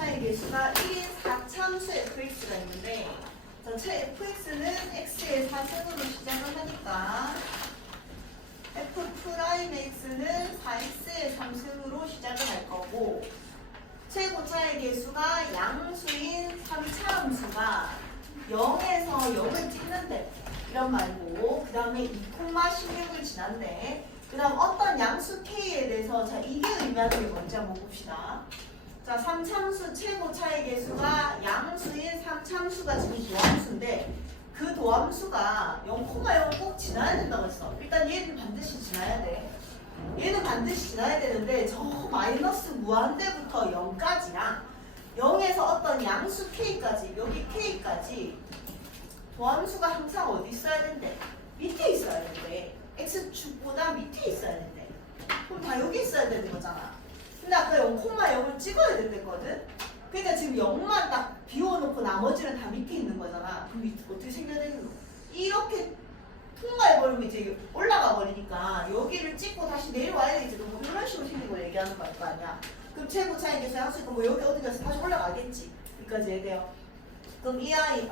최고차의 계수가 1인 4참수 fx가 있는데 전체 fx는 x의 4승으로 시작을 하니까 f'x는 4x의 3승으로 시작을 할 거고 최고차의 계수가 양수인 3차함수가 0에서 0을 찾는데 이런 말고 그 다음에 2,16을 지났네. 그 다음 어떤 양수 k에 대해서 자 이게 의미하는 게 뭔지 한번 봅시다. 자 3참수 최고차의 계수가 양수인 3참수가 지금 도함수인데 그 도함수가 0,0을 꼭 지나야 된다고 했어. 일단 얘는 반드시 지나야 돼. 얘는 반드시 지나야 되는데 저 마이너스 무한대부터 0까지랑 0에서 어떤 양수 k까지 여기 k까지 도함수가 항상 어디 있어야 된대? 밑에 있어야 된대. x축보다 밑에 있어야 된대. 그럼 다 여기 있어야 되는 거잖아. 근데 아까 0,0을 찍어야 된댔거든? 그러니까 지금 0만 딱 비워놓고 나머지는 다 밑에 있는 거잖아. 그럼 밑에 어떻게 생겨야 되는 거? 이렇게 통과해버리면 이제 올라가 버리니까 여기를 찍고 다시 내려와야 되지. 뭐 이런 식으로 생긴 걸 얘기하는 거 아니야? 그럼 최고차의 계수 양수니까 뭐 여기 어디 가서 다시 올라가겠지. 여기까지 해야 돼요. 그럼 이 아이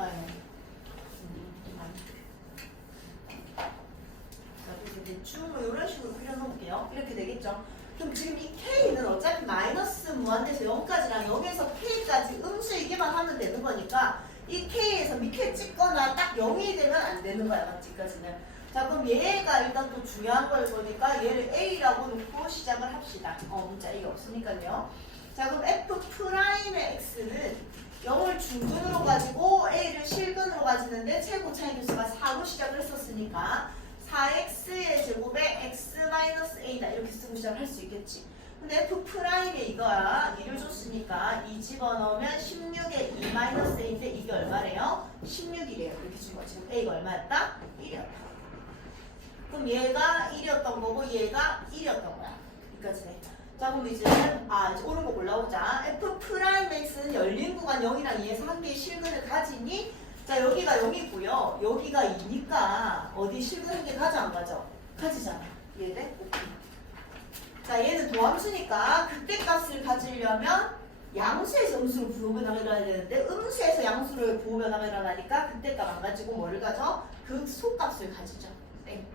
대충 이런 식으로 그려놓을게요. 이렇게 되겠죠. 그럼 지금 이 K는 어차피 마이너스 무한대에서 0까지랑 0에서 K까지 음수이기만 하면 되는 거니까 이 K에서 밑에 찍거나 딱 0이 되면 안 되는 거야. 맞지까지는. 자 그럼 얘가 일단 또 중요한 걸 보니까 얘를 A라고 놓고 시작을 합시다. 문자 A가 없으니까요. 자 그럼 F'의 X는 0을 중근으로 가지고 A를 실근으로 가지는데 최고차의 계수가 4로 시작을 했었으니까 4x의 제곱에 x-a다 이렇게 쓰고 시작할 수 있겠지. 근데 F'이 이거야. 2를 줬으니까 2 집어넣으면 16에 2-a인데 이게 얼마래요? 16이래요. 이렇게 준 거. 지금 a가 얼마였다? 1이었다. 그럼 얘가 1이었던 거고 얘가 1이었던 거야. 여기까지 해. 자 그럼 이제 이제 오른 거 골라보자. F'x는 열린 구간 0이랑 2에서 한 개의 실근을 가지니 자 여기가 0이고요. 여기가 2니까 어디 실근 한 개 가져 안 가져? 가지잖아. 얘네? 오케이. 자 얘는 도함수니까 그때 값을 가지려면 양수에서 음수를 부호변 나가야 되는데 음수에서 양수를 부호변 나가니까 그때 값 안 가지고 뭐를 가져? 극소값을 가지죠. 네.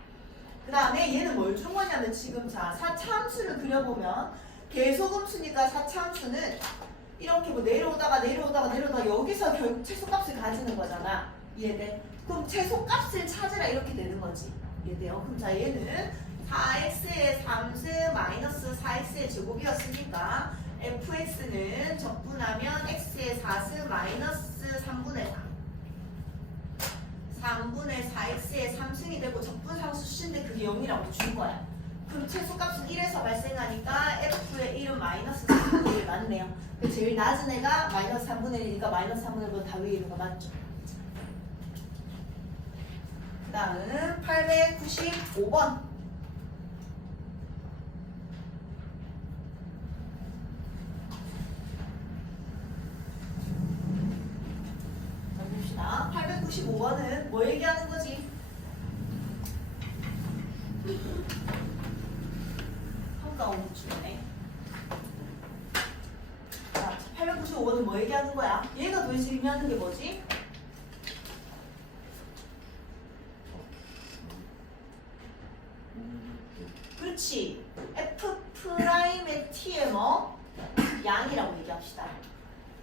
그 다음에 얘는 뭘 준 거냐면 지금 자 4차함수를 그려보면 계속음수니까 4차함수는 이렇게 뭐 내려오다가 여기서 결국 최소값을 가지는 거잖아. 이해돼? 그럼 최소값을 찾으라 이렇게 되는 거지. 이해돼요? 그럼 자 얘는 4x의 3승 마이너스 4x의 제곱이었으니까 fx는 적분하면 x의 4승 마이너스 3분의 4x의 3승이 되고 적분상수 수인데 그게 0이라고 준 거야. 그럼 최소값은 1에서 발생하니까 f의 1은 마이너스 3분의 1 맞네요. 제일 낮은 애가 마이너스 3분의 1이니까 마이너스 3분의 1보다 다 위에 있는 거 맞죠? 그 다음 895번 자 봅시다. 895번은 뭐 얘기하는 거지? 평가원 주네. 자, 895번은 뭐 얘기하는 거야? 얘가 도대체 의미하는 게 뭐지? 그렇지. F'의 T의 뭐? 양이라고 얘기합시다.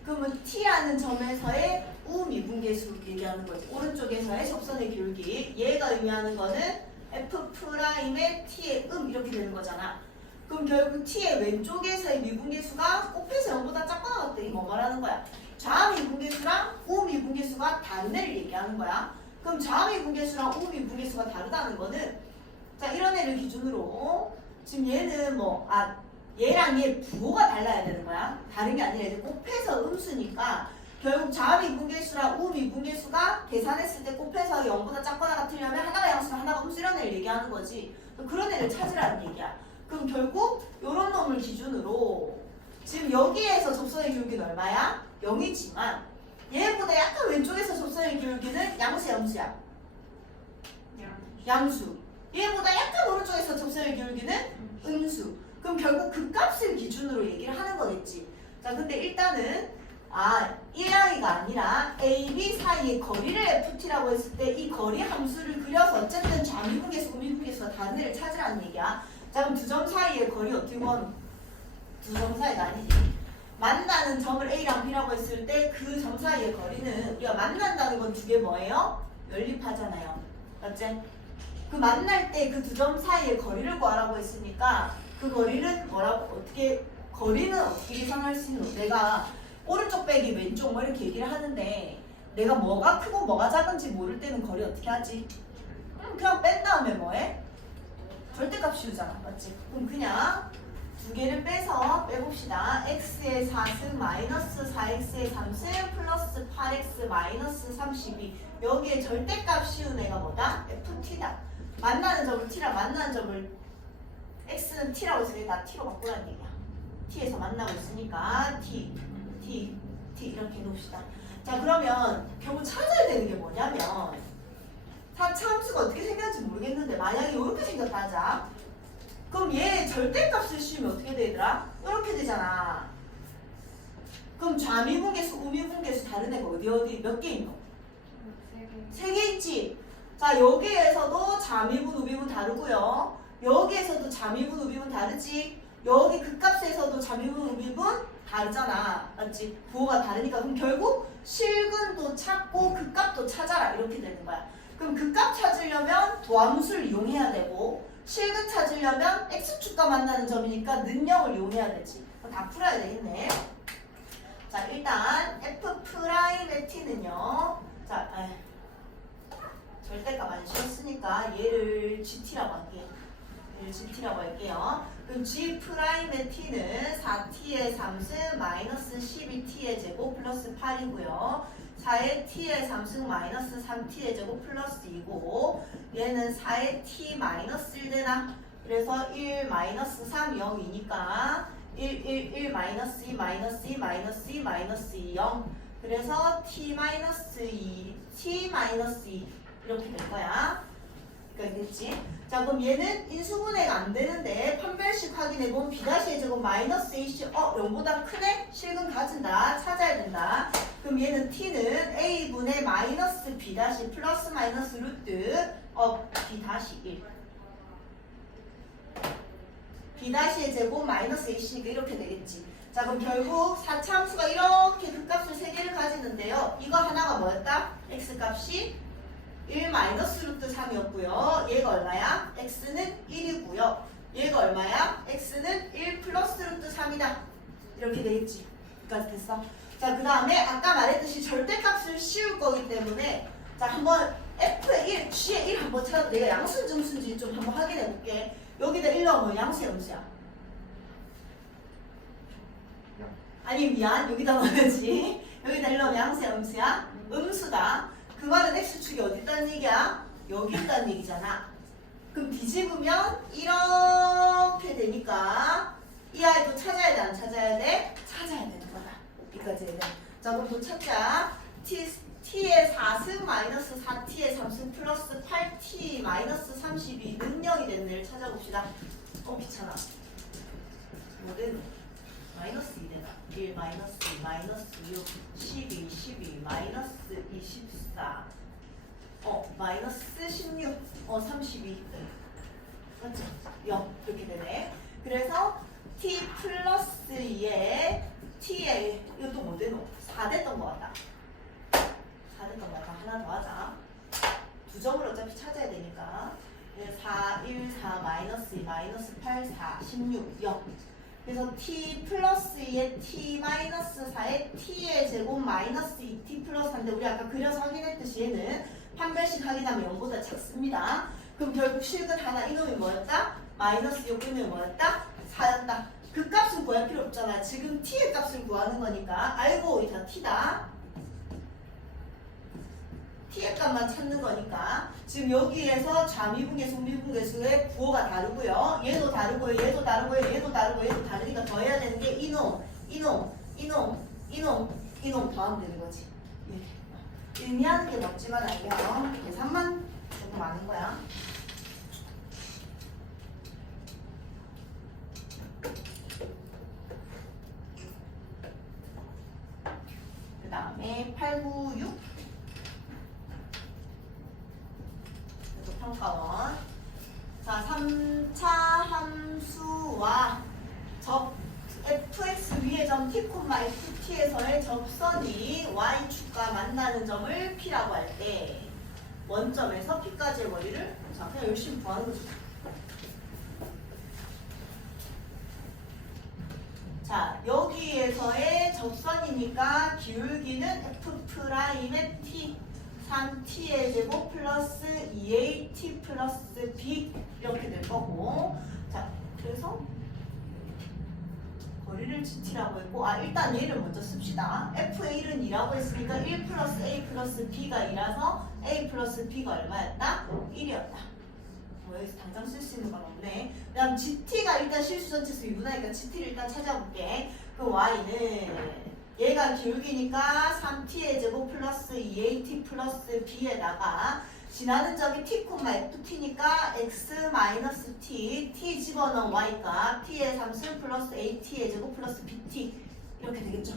그러면 T라는 점에서의 우미분계수 얘기하는 거지. 오른쪽에서의 접선의 기울기. 얘가 의미하는 거는 F'의 T의 이렇게 되는 거잖아. 그럼 결국 T의 왼쪽에서의 미분계수가 곱해서 0보다 작거나 같대. 이거 말하는 거야. 좌미분계수랑 우미분계수가 다른 애를 얘기하는 거야. 그럼 좌미분계수랑 우미분계수가 다르다는 거는 자 이런 애를 기준으로 지금 얘는 얘랑 얘 부호가 달라야 되는 거야. 다른 게 아니라 이제 곱해서 음수니까 결국 좌미분계수랑 우미분계수가 계산했을 때 곱해서 0보다 작거나 같으려면 하나가 양수랑 하나가 음수 이런 애를 얘기하는 거지. 그런 애를 찾으라는 얘기야. 그럼 결국 이런 놈을 기준으로 지금 여기에서 접선의 기울기는 얼마야? 0이지만 얘보다 약간 왼쪽에서 접선의 기울기는 양수야 음수야? 양수. 얘보다 약간 오른쪽에서 접선의 기울기는 음수. 그럼 결국 그 값을 기준으로 얘기를 하는 거겠지. 자 근데 일단은 아, 1항이가 아니라 A, B 사이의 거리를 FT라고 했을 때 이 거리 함수를 그려서 어쨌든 좌미분계수, 우미분계수가 다른 애를 찾으라는 얘기야. 자, 그럼 두 점 사이의 거리 어떻게 구하노? 두 점 사이가 아니지. 만나는 점을 A랑 B라고 했을 때 그 점 사이의 거리는 우리가 만난다는 건 두 개 뭐예요? 연립하잖아요. 맞지? 그 만날 때 그 두 점 사이의 거리를 구하라고 했으니까 그 거리는 뭐라고 어떻게 거리는 어떻게 계산할 수 있는 내가 오른쪽 빼기 왼쪽 뭐 이렇게 얘기를 하는데 내가 뭐가 크고 뭐가 작은지 모를 때는 거리 어떻게 하지? 그냥 뺀 다음에 뭐해? 절대값 씌우잖아. 맞지? 그럼 그냥 두 개를 빼서 빼봅시다. x의 4승 마이너스 4x의 3승 플러스 8x 마이너스 32 여기에 절대값 씌운 애가 뭐다? ft다. 만나는 점을 t라 만나는 점을 x는 t라고 해서 다 t로 바꾸라는 얘기야. t에서 만나고 있으니까 t 이렇게 해놓읍시다. 자, 그러면 결국 찾아야 되는 게 뭐냐면 차함수가 어떻게 생겼는지 모르겠는데 만약에 이렇게 생겼다 하자. 그럼 얘 절대값을 씌우면 어떻게 되더라? 이렇게 되잖아. 그럼 좌미분계수, 우미분계수 다른 애가 어디 몇 개 있노? 세 개 있지. 자, 여기에서도 좌미분, 우미분 다르고요. 여기에서도 좌미분, 우미분 다르지. 여기 그 값에서도 좌미분, 우미분 다르잖아. 맞지? 부호가 다르니까. 그럼 결국 실근도 찾고 그 값도 찾아라. 이렇게 되는 거야. 그럼 그 값 찾으려면 도함수를 이용해야 되고 실근 찾으려면 x축과 만나는 점이니까 능력을 이용해야 되지. 다 풀어야 되겠네. 자, 일단 f'의 t는요. 자, 절대값 안 씌웠으니까 얘를 gt라고 할게요. 얘를 gt라고 할게요. 그럼 g'의 t는 4t의 3승 마이너스 12t의 제곱 플러스 8이고요. 4의 t의 3승 마이너스 3t의 제곱 플러스 2고 얘는 4의 t 마이너스 1 되나? 그래서 1 마이너스 3 0이니까 1 마이너스 2 마이너스 2 마이너스 2 마이너스 2 0 그래서 t 마이너스 2 t 마이너스 2 이렇게 될 거야. 됐지? 자, 그럼 얘는 인수분해가 안 되는데 판별식 확인해보면 b-의 제곱 마이너스 ac 0보다 크네? 실근 가진다. 찾아야 된다. 그럼 얘는 t는 a분의 마이너스 b- 플러스 마이너스 루트 b-1 b-의 제곱 마이너스 ac니까 이렇게 되겠지. 자, 그럼 결국 4차 함수가 이렇게 극값을 3개를 가지는데요. 이거 하나가 뭐였다? x값이 1 마이너스 루트 3이었고요. 얘가 얼마야? x는 1이고요. 얘가 얼마야? x는 1 플러스 루트 3이다. 이렇게 되겠지. 여기까지 됐어. 자, 그 다음에 아까 말했듯이 절대값을 씌울 거기 때문에 자, 한번 f의 1, g의 1 한번 찾아 내가 양수인지 정수인지 좀 한번 확인해 볼게. 여기다 1 넣으면 양수야, 음수야? 아니, 미안. 여기다 넣어야지. 여기다 1 넣으면 양수야, 음수야? 음수다. 그 말은 x축이 어디 있다는 얘기야? 여기 있다는 얘기잖아. 그럼 뒤집으면 이렇게 되니까 이 아이도 찾아야 돼, 안 찾아야 돼? 찾아야 되는 거다. 여기까지. 자, 그럼 또 찾자. t의 4승 마이너스 4t의 3승 플러스 8t 마이너스 32 능력이 되는 애를 찾아봅시다. 귀찮아. 뭐든 마이너스 2되나? 1 마이너스 2 마이너스 6 12 12 마이너스 24 마이너스 16 32 맞지? 0 이렇게 되네. 그래서 t 플러스 2에 t에 이것도 뭐 되노? 4 됐던 것 같다. 4 됐던 것 같다. 하나 더 하자. 두 점을 어차피 찾아야 되니까 4 1 4 마이너스 2 마이너스 8 4 16 0 그래서 t 플러스 2에 t 마이너스 4에 t의 제곱 마이너스 2t 플러스 4인데 우리 아까 그려서 확인했듯이 얘는 판별식 확인하면 0보다 작습니다. 그럼 결국 실근 하나 이놈이 뭐였다? 마이너스 6 이놈이 뭐였다? 4였다. 그 값은 구할 필요 없잖아. 지금 t의 값을 구하는 거니까 알고 다 t다. t의 값만 찾는 거니까 지금 여기에서 좌미분계수, 우미분계수의 부호가 다르고요. 얘도 다르고요. 얘도 다르고요. 얘도 다르고 얘도 다르니까 더해야 되는 게 이놈 더하면 되는 거지. 의미하는 게 없지만 알게요. 계산만 조금 아는 거야. 다음에 8, 9, 6. 그래서 평가원. 자, 3차 함수와 fx 위의 점 t, ft에서의 접선이 y축과 만나는 점을 p라고 할 때 원점에서 p까지의 거리를 자 그냥 열심히 구하는 거죠. 자, 여기에서의 접선이니까 기울기는 f'의 t 3t의 제곱 플러스 2at 플러스 b 이렇게 될 거고, 자 그래서 거리를 gt라고 했고, 일단 얘를 먼저 씁시다. f의 1은 2라고 했으니까 1 플러스 a 플러스 b가 2라서 a 플러스 b가 얼마였다? 1이었다. 여기서 당장 쓸 수 있는 건 없네. 그 다음 gt가 일단 실수 전체수 유분하니까 gt를 일단 찾아볼게. 그 y는 얘가 기울기니까 3t의 제곱 플러스 2at 플러스 b에다가 지나는 점이 t, ft니까 x 마이너스 t, t 집어넣은 y가 t의 3승 플러스 at의 제곱 플러스 bt 이렇게 되겠죠.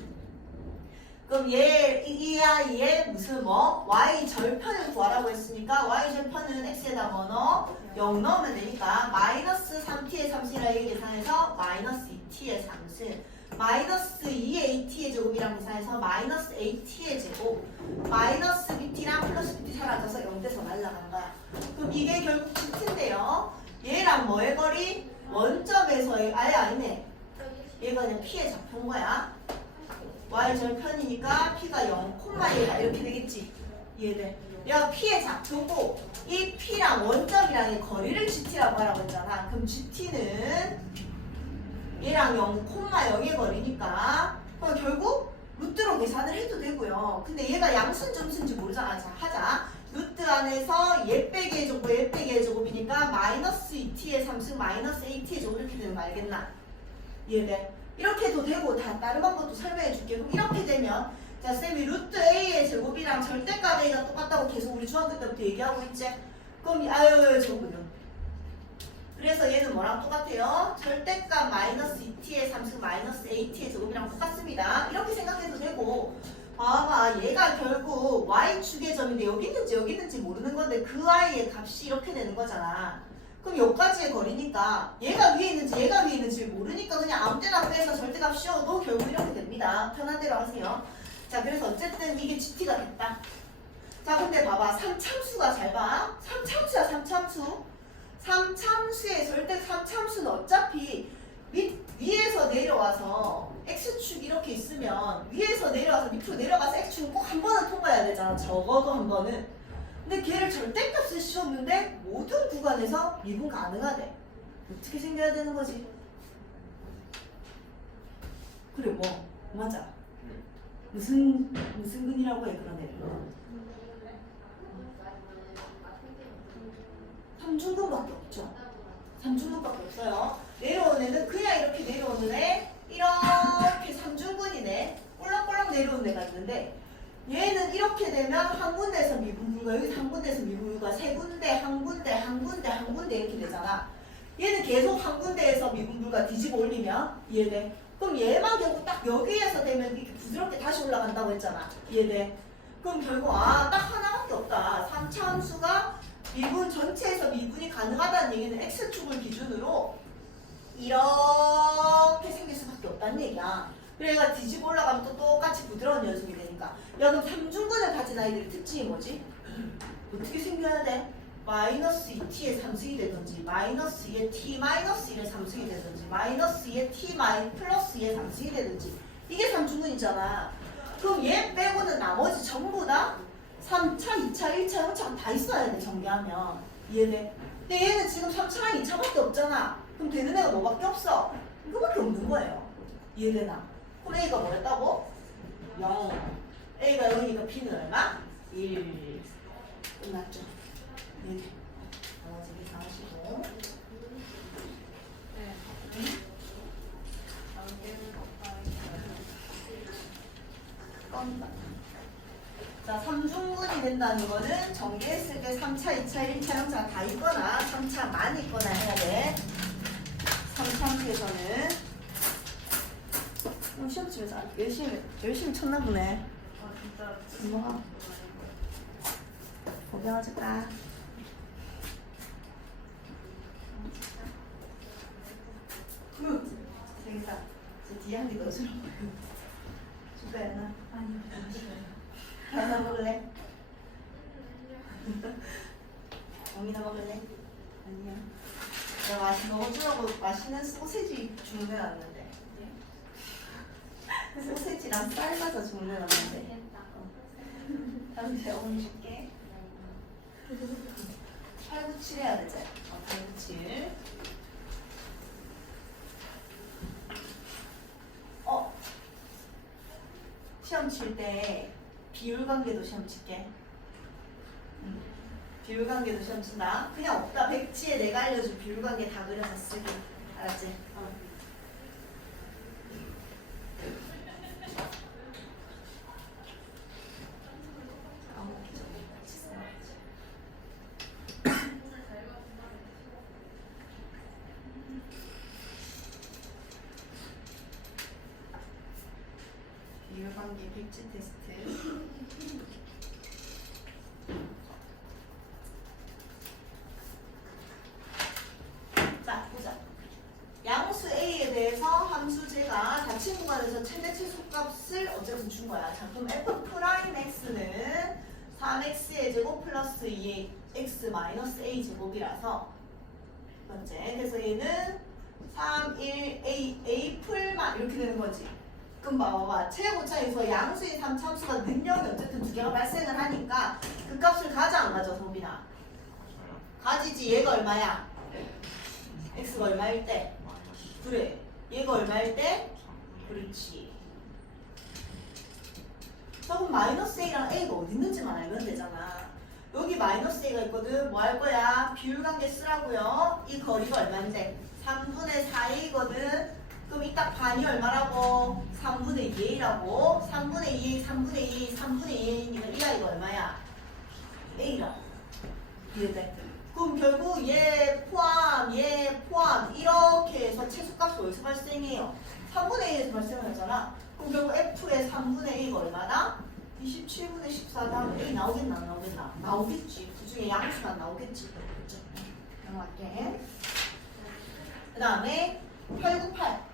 그럼 이 아이의 무슨 y 절편을 구하라고 했으니까 y 절편은 x에다 뭐 넣어? 0 넣으면 되니까 마이너스 3t의 3승이라 얘기 계산해서 마이너스 2t의 3승 마이너스 2at의 제곱이랑 계산해서 마이너스 at의 제곱 마이너스 bt랑 플러스 bt 사라져서 0대서 날라간 거야. 그럼 이게 결국 gt인데요. 얘랑 뭐의 거리? 원점에서의 아니네. 얘가 그냥 p의 좌표인 거야. y 절편이니까 p가 0, 얘가 이렇게 되겠지. 이해돼? 얘가 p의 좌표고 이 p랑 원점이랑의 거리를 gt라고 하라고 했잖아. 그럼 gt는 얘랑 0, 0의 거리니까 그럼 결국 루트로 계산을 해도 되고요. 근데 얘가 양수인지 음수인지 모르잖아. 자, 하자. 루트 안에서 얘 빼기 해주고 얘 빼기 해주고이니까 마이너스 2t의 3승 마이너스 at의 제곱 이렇게 되는 거 알겠나? 이해돼? 이렇게 해도 되고 다 다른 방법도 설명해 줄게. 그럼 이렇게 되면 자 쌤이 루트 a의 제곱이랑 절대값 a가 똑같다고 계속 우리 중학교 때부터 얘기하고 있지? 그럼 저거요. 그래서 얘는 뭐랑 똑같아요? 절대값 마이너스 2t의 3승 마이너스 at의 제곱이랑 똑같습니다. 이렇게 생각해도 되고 봐봐 얘가 결국 y축의 점인데 여기 있는지 모르는 건데 그 y의 값이 이렇게 되는 거잖아. 그럼 여기까지의 거리니까 얘가 위에 있는지 모르니까 그냥 아무 때나 빼서 절대값 씌워도 결국 이렇게 됩니다. 편한 대로 하세요. 자 그래서 어쨌든 이게 gt가 됐다. 자 근데 봐봐 3참수가 잘 봐. 3참수야 3참수. 3참수의 절대 3참수는 어차피 위에서 내려와서 x축 이렇게 있으면 위에서 내려와서 밑으로 내려가서 x축은 꼭 한 번은 통과해야 되잖아. 적어도 한 번은. 근데 걔를 절대값을 씌웠는데 모든 구간에서 미분 가능하대. 어떻게 생겨야 되는 거지? 그래 뭐 맞아. 무슨 근이라고 해 그런 애를. 3중근밖에 없죠. 3중근밖에 없어요. 내려오는 애는 그냥 이렇게 내려오는 애 이렇게 3중근이네. 꼴랑꼴랑 내려오는 애가 있는데 얘는 이렇게 되면 한 군데에서 미분불가 여기서 한 군데에서 미분불가 세 군데 한 군데 이렇게 되잖아. 얘는 계속 한 군데에서 미분불가 뒤집어 올리면 이해돼? 그럼 얘만 결국 딱 여기에서 되면 이렇게 부드럽게 다시 올라간다고 했잖아. 이해돼? 그럼 결국 딱 하나밖에 없다. 3차 함수가 미분 전체에서 미분이 가능하다는 얘기는 x축을 기준으로 이렇게 생길 수밖에 없다는 얘기야. 그래가 뒤집어 올라가면 또 똑같이 부드러운 연속이 되니까. 야 그럼 3중근을 가진 아이들의 특징이 뭐지? 어떻게 생겨야 돼? 마이너스 2t의 3승이 되든지 마이너스 2의 t 마이너스 1의 3승이 되든지 마이너스 2의 t 플러스 2의 3승이 되든지 이게 3중근이잖아. 그럼 얘 빼고는 나머지 전부 다 3차, 2차, 1차, 0차 다 있어야 돼 정리하면. 이해돼? 근데 얘는 지금 3차랑 2차밖에 없잖아. 그럼 되는 애가 뭐밖에 없어? 이거밖에 없는 거예요. 이해되나? 그럼 A가 뭐였다고? 0. A가 0이니까 B는 얼마? 1. 끝났죠? 이해돼? 나머지 계산하시고. 네. 응? 껌다. 자, 3중근이 된다는 거는 전개했을 때 3차, 2차, 1차, 0차 다 있거나 3차만 있거나 해야 돼. 3참수에서는 시험 치면서 열심히 쳤나 보네. 진짜 뭐 구경해줄까? 재밌다. 저 뒤에 한 개 넣어주라. 줄까 했나? 아니요. 하나 먹을래? 엉이나 먹을래? 아니야. 내가 넣어주라고 맛있는 소세지 주문해놨는데. 소세지랑 쌀 맞아 주문해놨는데. 다음 제가 오늘 줄게. 897 해야 되지? 897. 시험 칠 때 비율 관계도 시험 칠게. 비율 관계도 시험 친다. 그냥 없다. 백지에 내가 알려준 비율 관계 다 그려서 쓰기. 알았지? 비율 관계 백지 테스트. 자, 보자. 양수 A에 대해서 함수 J가 닫힌 구간에서 최대 최소값을 어쨌든 준 거야. 자, 그럼 F'X는 3X의 제곱 플러스 2X 마이너스 A 제곱이라서 번째. 그래서 얘는 3, 1, A 풀만 이렇게 되는 거지. 그럼 봐봐. 최고차에서 양수의 3참수가 능력이 어쨌든 두 개가 발생을 하니까 그 값을 가져 안 가져, 성빈아? 가지지. 얘가 얼마야? X가 얼마일 때? 그래. 얘가 얼마일 때? 그렇지. 자, 그럼 마이너스 A랑 A가 어디 있는지만 알면 되잖아. 여기 마이너스 A가 있거든. 뭐 할 거야? 비율관계 쓰라고요. 이 거리가 얼마인데? 3분의 4A거든. 그럼 이 딱 반이 얼마라고? 3분의 2A라고. 3분의 2A, 3분의 2A, 3분의 2A니까 이 아이가 얼마야? A라고. 이해돼? 그럼 결국 얘 포함 이렇게 해서 최소값이 어디서 발생해요? 3분의 1에서 발생하잖아. 그럼 결국 F의 3분의 A가 얼마다? 27분의 14 다음 A 나오겠나 안 나오겠나? 나오겠지. 그 중에 양수만 나오겠지. 그렇죠? 넘어갈게. 그 다음에 898.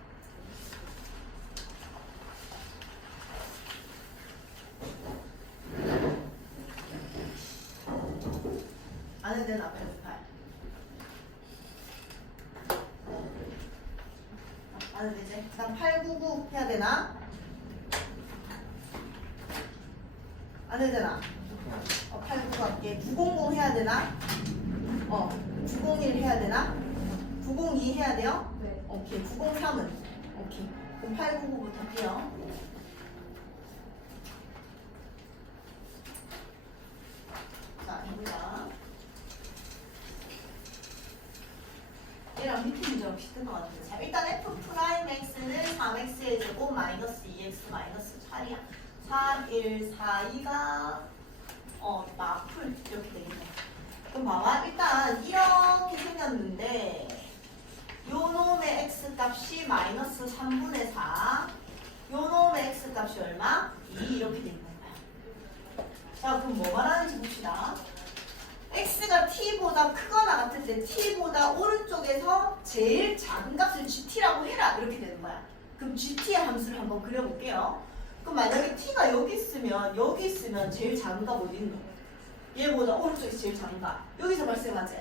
안 해도 되나? 898. 안 해도 되지? 그 다음 899 해야 되나? 안 해도 되나? 899 할게. 900 해야 되나? 901 해야 되나? 902 해야 돼요? 네. 오케이. 903은? 오케이. 그럼 899부터 할게요. 자, 해보자. 얘랑 밑에 문제랑 비슷한 것 같은데. 자, 일단 F'X는 3X의 제곱 마이너스 2X 마이너스 8이야. 3, 1, 4, 2가 마풀 이렇게 되겠네. 그럼 봐봐. 일단 이렇게 생겼는데 요 놈의 X 값이 마이너스 3분의 4, 요 놈의 X 값이 얼마? 2 이렇게 되는 거야. 자, 그럼 뭐 말하는지 봅시다. X가 T보다 크거나 같을 때 T보다 오른쪽에서 제일 작은 값을 GT라고 해라. 이렇게 되는 거야. 그럼 GT의 함수를 한번 그려볼게요. 그럼 만약에 T가 여기 있으면 제일 작은 값 어디 있노? 얘보다 오른쪽에서 제일 작은 값. 여기서 발생하지?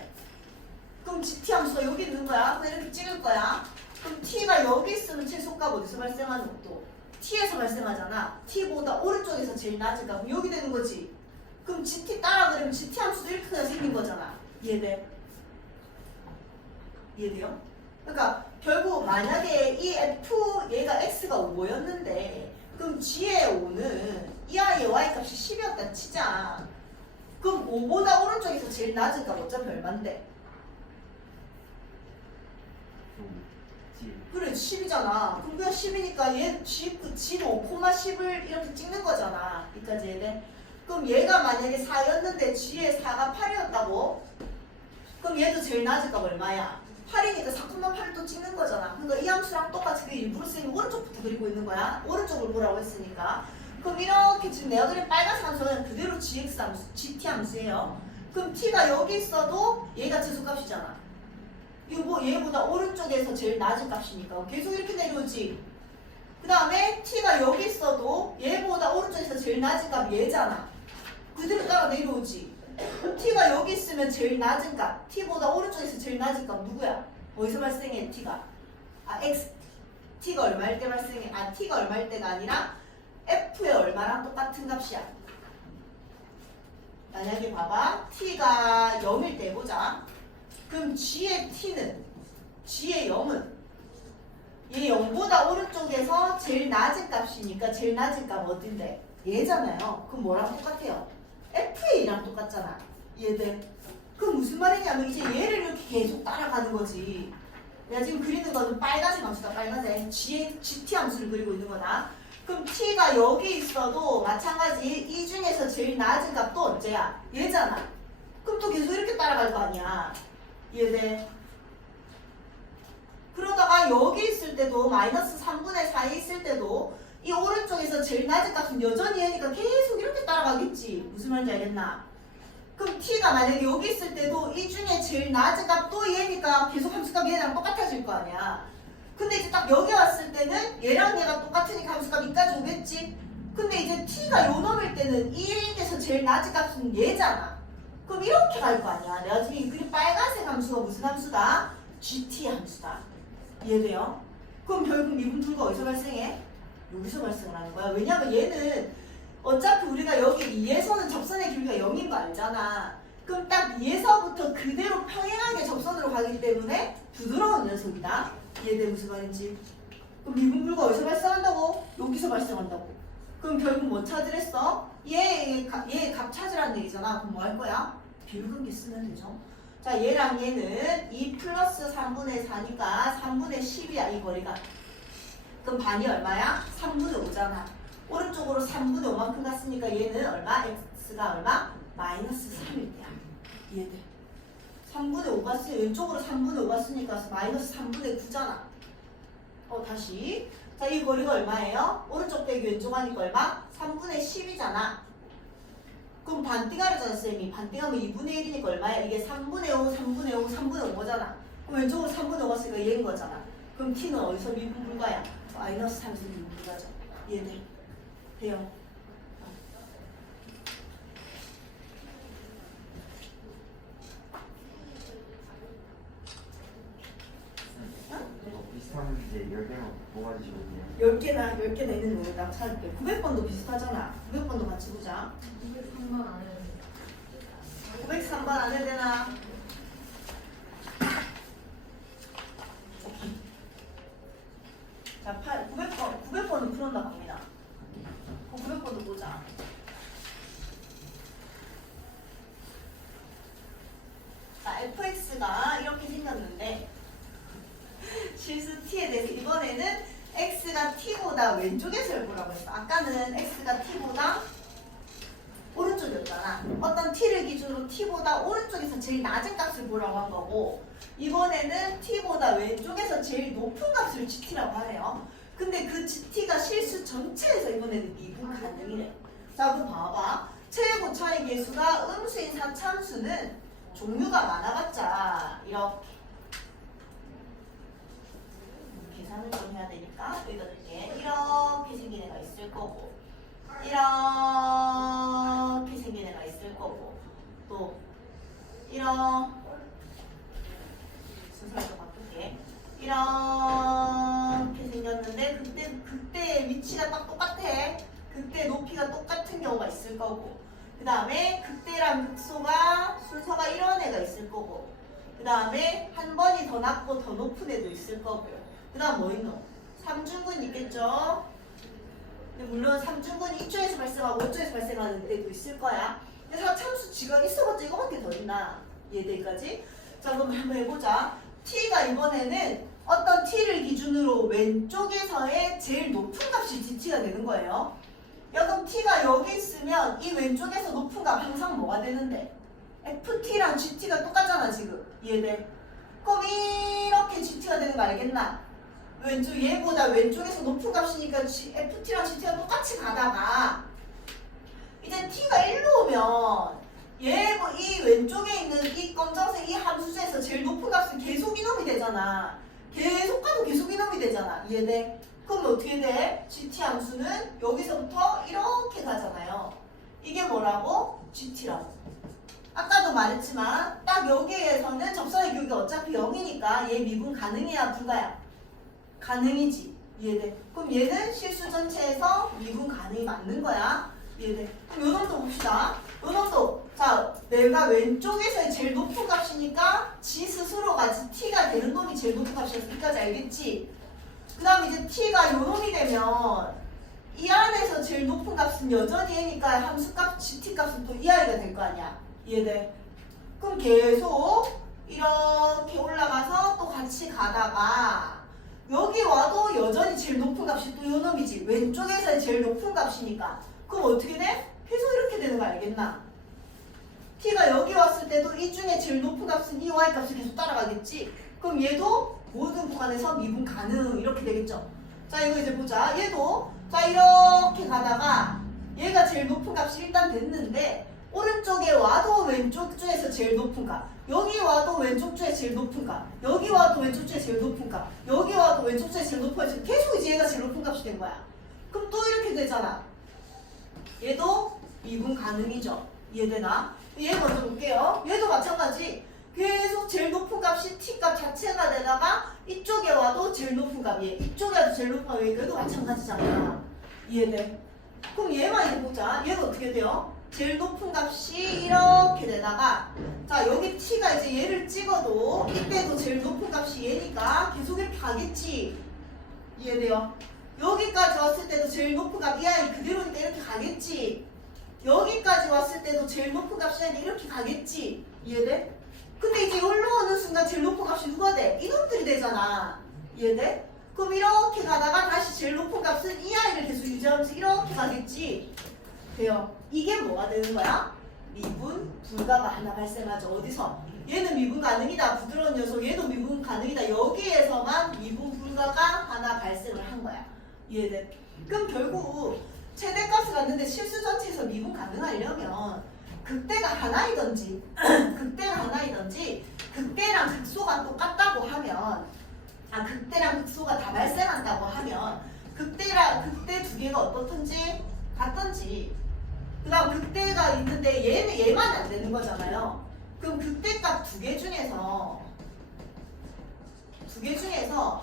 그럼 GT 함수가 여기 있는 거야. 그럼 이렇게 찍을 거야. 그럼 T가 여기 있으면 최소값 어디서 발생하는 또? T에서 발생하잖아. T보다 오른쪽에서 제일 낮은 값. 그럼 여기 되는 거지. 그럼 GT 따라 그러면 GT 함수도 이렇게 그냥 생긴 거잖아. 이해돼? 이해돼요? 그러니까 결국 만약에 이 F 얘가 X가 5였는데 그럼 G의 5는 이 아이의 Y 값이 10이었다 치자. 그럼 5보다 오른쪽에서 제일 낮은 값 어차피 얼만데? 그래 10이잖아. 그럼 그냥 10이니까 얘 G는 5,10을 이렇게 찍는 거잖아. 여기까지 얘네. 그럼 얘가 만약에 4였는데 G의 4가 8이었다고? 그럼 얘도 제일 낮은 값 얼마야? 8이니까 4,8을 또 찍는 거잖아. 그러니까 이 함수랑 똑같이 그 일부러 쓰이는 오른쪽부터 그리고 있는 거야. 오른쪽을 보라고 했으니까. 그럼 이렇게 지금 내가 그린 빨간색 함수는 그대로 gx 함수, gt 함수예요. 그럼 t가 여기 있어도 얘가 최소값이잖아. 이거 뭐 얘보다 오른쪽에서 제일 낮은 값이니까 계속 이렇게 내려오지. 그 다음에 t가 여기 있어도 얘보다 오른쪽에서 제일 낮은 값 얘잖아. 그대로 따라 내려오지. t가 여기 있으면 제일 낮은 값, t보다 오른쪽에서 제일 낮은 값 누구야? 어디서 발생해? t가 x, t가 얼마일 때 발생해? t가 얼마일 때가 아니라 f의 얼마랑 똑같은 값이야. 만약에 봐봐, t가 0일 때 보자. 그럼 g의 t는, g의 0은 얘 0보다 오른쪽에서 제일 낮은 값이니까 제일 낮은 값 어딘데? 얘잖아요. 그럼 뭐랑 똑같아요? f의 2랑 똑같잖아. 얘들. 그럼 무슨 말이냐면 이제 얘를 이렇게 계속 따라가는 거지. 내가 지금 그리는 거는 빨간색 함수다. 빨간색. gt 함수를 그리고 있는 거다. 그럼 t가 여기 있어도 마찬가지 이 중에서 제일 낮은 값도 언제야? 얘잖아. 그럼 또 계속 이렇게 따라갈 거 아니야. 얘들. 그러다가 여기 있을 때도 마이너스 3분의 4에 있을 때도 이 오른쪽에서 제일 낮은 값은 여전히 얘니까 계속 이렇게 따라가겠지. 무슨 말인지 알겠나? 그럼 t가 만약에 여기 있을 때도 이 중에 제일 낮은 값도 얘니까 계속 함수값이 얘랑 똑같아질 거 아니야. 근데 이제 딱 여기 왔을 때는 얘랑 얘가 똑같으니까 함수값 이까지 오겠지. 근데 이제 t가 요 놈일 때는 이 1에서 제일 낮은 값은 얘잖아. 그럼 이렇게 갈 거 아니야. 내가 지금 그린 빨간색 함수가 무슨 함수다? gt 함수다. 이해돼요? 그럼 결국 미분 둘과 어디서 발생해? 여기서 발생을 하는 거야. 왜냐면 얘는 어차피 우리가 여기 2에서는 접선의 길이가 0인 거 알잖아. 그럼 딱 2에서부터 그대로 평행하게 접선으로 가기 때문에 부드러운 녀석이다. 이해돼 무슨 말인지? 그럼 미분 불가 어디서 발생한다고? 여기서 발생한다고. 그럼 결국 뭐 찾으랬어? 얘의 값 찾으라는 얘기잖아. 그럼 뭐 할 거야? 비율관계 쓰면 되죠. 자, 얘랑 얘는 2 플러스 3분의 4니까 3분의 10이야, 이 거리가. 그럼 반이 얼마야? 3분의 5잖아. 오른쪽으로 3분의 5만큼 갔으니까 얘는 얼마? x가 얼마? 마이너스 3일 때야. 이해돼? 3분의 5 갔으니 왼쪽으로 3분의 5 갔으니까 마이너스 3분의 9잖아. 다시. 자, 이 거리가 얼마예요? 오른쪽 빼기 왼쪽 하니까 얼마? 3분의 10이잖아. 그럼 반띵하려잖아, 쌤이. 반띵하면 2분의 1이니까 얼마야? 이게 3분의 5, 3분의 5, 3분의 5잖아. 그럼 왼쪽으로 3분의 5 갔으니까 얘인 거잖아. 그럼 t는 어디서 미분 불가야? 마이너스 3에서 미분 불가죠. 이해돼? 돼요? 비슷한 문제 10개만 뽑아주시거든요. 10개나 있는 거 나 찾을게. 900번도 비슷하잖아. 900번도 같이 보자. 903번 안 해도 903번 안 해야 되나? 자, 900번은 풀었나 봅니다. 900번도 보자. 자, fx가 이렇게 생겼는데 실수 t에 대해서 이번에는 x가 t보다 왼쪽에서를 보라고 했어. 아까는 x가 t보다 오른쪽이었잖아. 어떤 t를 기준으로 t보다 오른쪽에서 제일 낮은 값을 보라고 한 거고, 이번에는 t보다 왼쪽에서 제일 높은 값을 gt라고 하네요. 근데 그 gt가 실수 전체에서 이번에는 미분 가능이래. 자, 그럼 봐봐. 최고 차이 계수가 음수인 사참수는 종류가 많아봤자 이렇게 계산을 좀 해야 되니까 읽어줄게. 이렇게 생긴 애가 있을 거고, 이렇게 생긴 애가 있을 거고, 또 이런 순서를 좀 바꿀게. 이렇게 생겼는데 그때 위치가 딱 똑같아. 그때 높이가 똑같은 경우가 있을 거고, 그 다음에 극대랑 극소가 순서가 이런 애가 있을 거고, 그 다음에 한 번이 더 낮고 더 높은 애도 있을 거고요. 그 다음 뭐 있노? 삼중근 있겠죠? 근데 물론 삼중근이 이쪽에서 발생하고 이쪽에서 발생하는 애도 있을 거야. 근데 사참수 지가 있어봤자 이거밖에 더 있나? 얘들까지. 자, 그럼 한번 해보자. t가 이번에는 어떤 t를 기준으로 왼쪽에서의 제일 높은 값이 gt가 되는 거예요. 그럼 t가 여기 있으면 이 왼쪽에서 높은 값 항상 뭐가 되는데? ft랑 gt가 똑같잖아 지금. 이해돼? 그럼 이렇게 gt가 되는 거 알겠나? 왼쪽 얘보다 왼쪽에서 높은 값이니까 ft랑 gt가 똑같이 같이 가다가 이제 t가 1로 오면 얘 이 왼쪽에 있는 이 검정색 이 함수 중에서 제일 높은 값은 계속 이놈이 되잖아. 계속 가도 계속 이놈이 되잖아. 이해돼? 그럼 어떻게 돼? gt 함수는 여기서부터 이렇게 가잖아요. 이게 뭐라고? gt라고. 아까도 말했지만 딱 여기에서는 접선의 기울기 어차피 0이니까 얘 미분 가능이야 불가야? 가능이지. 이해돼? 그럼 얘는 실수 전체에서 미분 가능이 맞는 거야. 이해돼? 그럼 요 놈도 봅시다. 요 놈도 자 내가 왼쪽에서의 제일 높은 값이니까 지 스스로가 t가 되는 놈이 제일 높은 값이라서 여기까지 알겠지? 그 다음 이제 t가 요 놈이 되면 이 안에서 제일 높은 값은 여전히 얘니까 함수값 gt 값은 또 이 아이가 될 거 아니야. 이해돼? 그럼 계속 이렇게 올라가서 또 같이 가다가 여기 와도 여전히 제일 높은 값이 또 요 놈이지. 왼쪽에서의 제일 높은 값이니까. 그럼 어떻게 돼? 계속 이렇게 되는 거 알겠나? t가 여기 왔을 때도 이 중에 제일 높은 값은 이 y 값을 계속 따라가겠지? 그럼 얘도 모든 구간에서 미분 가능 이렇게 되겠죠? 자 이거 이제 보자. 얘도 자 이렇게 가다가 얘가 제일 높은 값이 일단 됐는데 오른쪽에 와도 왼쪽 중에서 제일 높은 값, 여기 와도 왼쪽 중에 제일 높은 값, 여기 와도 왼쪽 중에 제일 높은 값, 여기 와도 왼쪽 중에 제일 높은 값, 계속 이제 얘가 제일 높은 값이 된 거야. 그럼 또 이렇게 되잖아. 얘도 미분 가능이죠. 이해되나? 얘 먼저 볼게요. 얘도 마찬가지. 계속 제일 높은 값이 t값 자체가 되다가 이쪽에 와도 제일 높은 값이에요. 이쪽에 와도 제일 높은 값이에요. 얘도 마찬가지잖아. 이해돼? 그럼 얘만 이제 보자. 얘는 어떻게 돼요? 제일 높은 값이 이렇게 되다가 자 여기 t가 이제 얘를 찍어도 이때도 제일 높은 값이 얘니까 계속 이렇게 가겠지. 이해돼요? 여기까지 왔을 때도 제일 높은 값 이 아이 그대로니까 이렇게 가겠지. 여기까지 왔을 때도 제일 높은 값이 아니라 이렇게 가겠지. 이해돼? 근데 이제 여기로 오는 순간 제일 높은 값이 누가 돼? 이놈들이 되잖아. 이해돼? 그럼 이렇게 가다가 다시 제일 높은 값은 이 아이를 계속 유지하면서 이렇게 가겠지. 돼요. 이게 뭐가 되는 거야? 미분 불가가 하나 발생하죠. 어디서? 얘는 미분 가능이다. 부드러운 녀석. 얘도 미분 가능이다. 여기에서만 미분 불가가 하나 발생을 한 거야. 이해돼? 그럼 결국 최대값을 갖는데 실수 전체에서 미분 가능하려면 극대가 하나이든지 극대가 하나이든지 극대랑 극소가 똑같다고 하면 극대랑 극소가 다 발생한다고 하면 극대랑 극대 두 개가 어떻든지 같든지 그 다음 극대가 있는데 얘만 안 되는 거잖아요. 그럼 극대값 두 개 중에서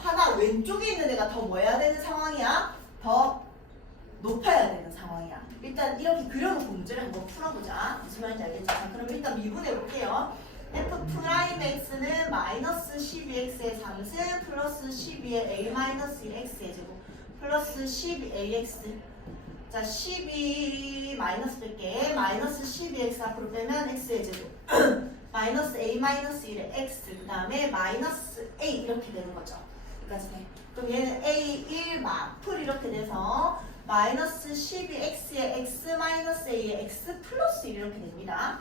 하나 왼쪽에 있는 애가 더 뭐 해야 되는 상황이야? 더 높아야 되는 상황이야. 일단 이렇게 그려놓고 문제를 한번 풀어보자. 무슨 말인지 알겠죠? 자, 그럼 일단 미분해 볼게요. f'(x는 마이너스 12x의 3승 플러스 12의 a-1x의 제곱 플러스 12ax 자 12 마이너스 뺄게 마이너스 12x 앞으로 빼면 x의 제곱 마이너스 a-1의 x 그 다음에 마이너스 a 이렇게 되는 거죠. 여기까지 돼. 그럼 얘는 a1 마플 이렇게 돼서 마이너스 12x의 x 마이너스 a의 x 플러스 1 이렇게 됩니다.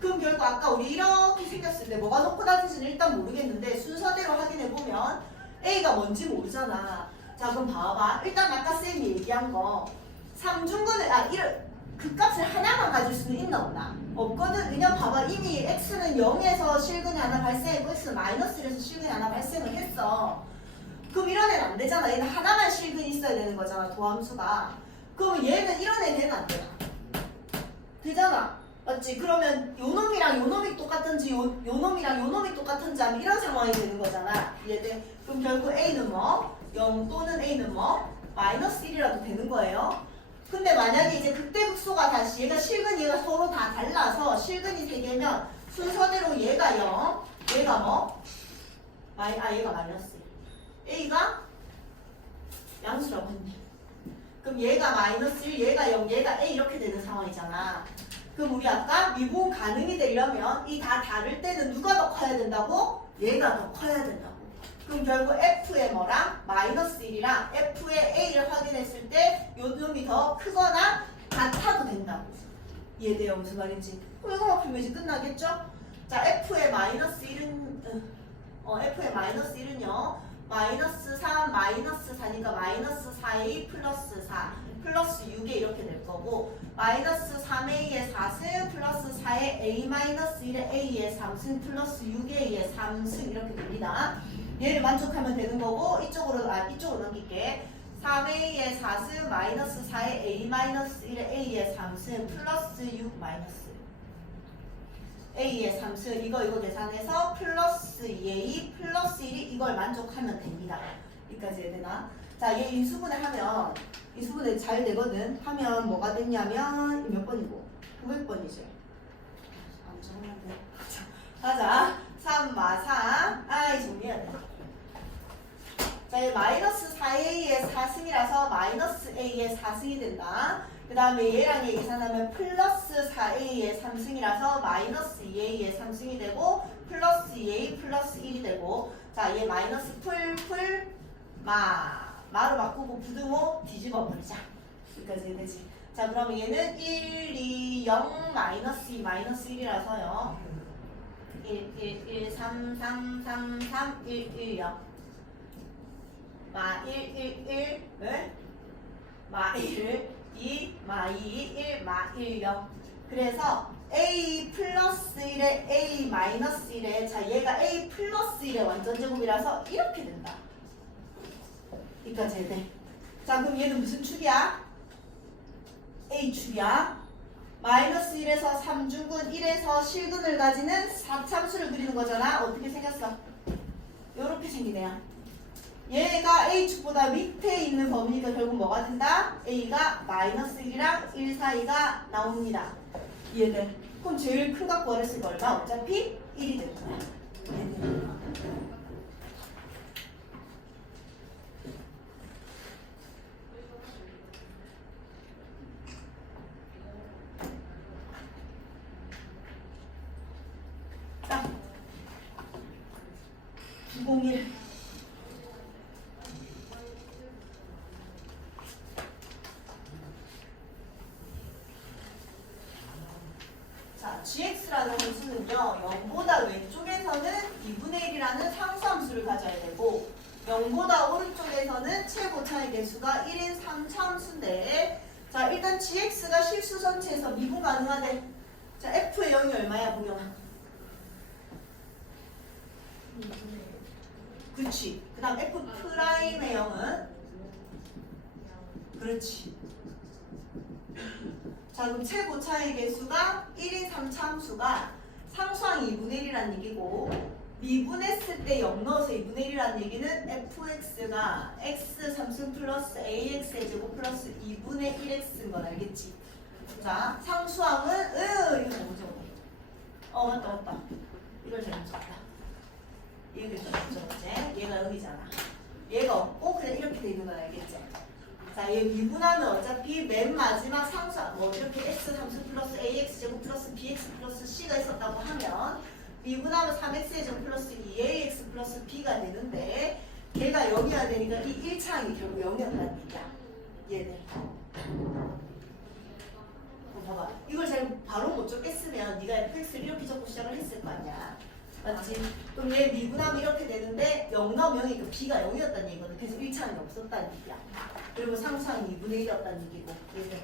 그럼 결국 아까 우리 이렇게 생겼을 때 뭐가 높고 낮은지는 일단 모르겠는데 순서대로 확인해보면 a가 뭔지 모르잖아. 자 그럼 봐봐. 일단 아까 쌤이 얘기한 거 3중근을 그 값을 하나만 가질 수는 있나 없나? 없거든. 왜냐면 봐봐 이미 x는 0에서 실근이 하나 발생했고 x는 마이너스 1에서 실근이 하나 발생을 했어. 그럼 이런 애는 안 되잖아. 얘는 하나만 실근이 있어야 되는 거잖아. 도함수가. 그러면 얘는 이런 애 되나 안 되나? 되잖아. 맞지? 그러면 요 놈이랑 요 놈이 똑같은지 요 놈이랑 요 놈이 똑같은지 하면 이런 상황이 되는 거잖아. 이해돼? 그럼 결국 a는 뭐? 0 또는 a는 뭐? 마이너스 1이라도 되는 거예요. 근데 만약에 이제 극대극소가 다시 얘가 실근 얘가 서로 다 달라서 실근이 3개면 순서대로 얘가 0 얘가 뭐? 얘가 마이너스 1 a가 양수라고 했네. 그럼 얘가 마이너스 1 얘가 0 얘가 a 이렇게 되는 상황이잖아. 그럼 우리 아까 미분 가능이 되려면 이 다 다를 때는 누가 더 커야 된다고? 얘가 더 커야 된다고. 그럼 결국 f의 뭐랑 마이너스 1이랑 f의 a를 확인했을 때 요 놈이 더 크거나 같아도 된다고. 이해돼요? 무슨 말인지? 그럼 이거만 풀면 이제 끝나겠죠? 자 f의 마이너스 1은 f의 마이너스 1은요 마이너스 3 마이너스 4니까 마이너스 4a 플러스 4 플러스 6에 이렇게 될 거고 마이너스 3a의 4승 플러스 4의 a 마이너스 1의 a의 3승 플러스 6의 a의 3승 이렇게 됩니다. 얘를 만족하면 되는 거고 이쪽으로 넘길게. 3a의 4승 마이너스 4의 a 마이너스 1의 a의 3승 플러스 6 마이너스 a의 3승 이거 계산해서 플러스 2a 플러스 1이 이걸 만족하면 됩니다. 여기까지 해야 되나? 자, 얘 인수분해 하면 인수분해 잘 되거든. 하면 뭐가 됐냐면 몇 번이고? 900번이지. 안 정리한데. 가자. 3마 3. 이 정리해야 돼. 자, 얘 마이너스 4a의 4승이라서 마이너스 a의 4승이 된다. 그 다음에 얘랑 얘 계산하면 플러스 4a의 3승이라서 마이너스 2a의 3승이 되고 플러스 2a 플러스 1이 되고 자, 얘 마이너스 마로 바꾸고 부등호 뒤집어 버리자. 여기까지 되지. 자, 그러면 얘는 1, 2, 0, 마이너스 2, 마이너스 1이라서요. 1, 3, 3, 3, 3, 1, 0. 마 1, 1, 1, 네? 마 1, 2, 마 2, 1, 마 1, 0. 그래서 a 플러스 1에 a 마이너스 1에 자, 얘가 a 플러스 1의 완전 제곱이라서 이렇게 된다. 여기까지 해야 돼. 자, 그럼 얘는 무슨 축이야? A축이야. 마이너스 1에서 3중근 1에서 실근을 가지는 4참수를 그리는 거잖아. 어떻게 생겼어? 요렇게 생긴 애야. 얘가 A축보다 밑에 있는 범위니까 결국 뭐가 된다? A가 마이너스 1이랑 1 사이가 나옵니다. 이해돼? 그럼 제일 큰 값 구하랬으니까 얼마? 어차피 1이 될 거야. 이해돼? 자, 901. 자, gx라는 함수는요, 0보다 왼쪽에서는 2분의 1이라는 상수함수를 가져야 되고 0보다 오른쪽에서는 최고차의 개수가 1인 3차함수인데 자, 일단 gx가 실수 전체에서 미분 가능하대. 자, f의 0이 얼마야, 보경아? 그렇지. 그 다음 f 프라임의 0은 그렇지. 자, 그럼 최고차의 개수가 1인 3차 함수가 상수항이 2분의 1이라는 얘기고 미분했을 때 0 넣어서 2분의 1이라는 얘기는 fx가 x 3승 플러스 ax의 제곱 플러스 2분의 1x인 건 알겠지? 자, 상수항은 이거 잘못 적었네. 맞다. 이걸 잘못 적었다. 얘를 잘못 적었지? 얘가 여기잖아. 얘가 없고 그냥 이렇게 돼 있는 건 알겠지? 자, 얘 미분하면 어차피 맨 마지막 상수항 이렇게 x 3승 플러스 ax 제곱 플러스 bx 플러스 c가 있었다고 하면 미분하면 3x의 제곱 플러스 2ax 플러스 b가 되는데 걔가 0이어야 되니까 이 1차항이 결국 0이었다는 얘기야. 얘네. 봐봐. 이걸 잘 바로 못 적겠으면 네가 fx를 이렇게 적고 시작을 했을 거 아니야. 맞지? 그럼 얘 미분하면 이렇게 되는데 0 넣으면 0이니까 b가 0이었다는 얘기거든. 그래서 1차항이 없었다는 얘기야. 그리고 상수항이 2분의 1이었다는 얘기고. 얘들.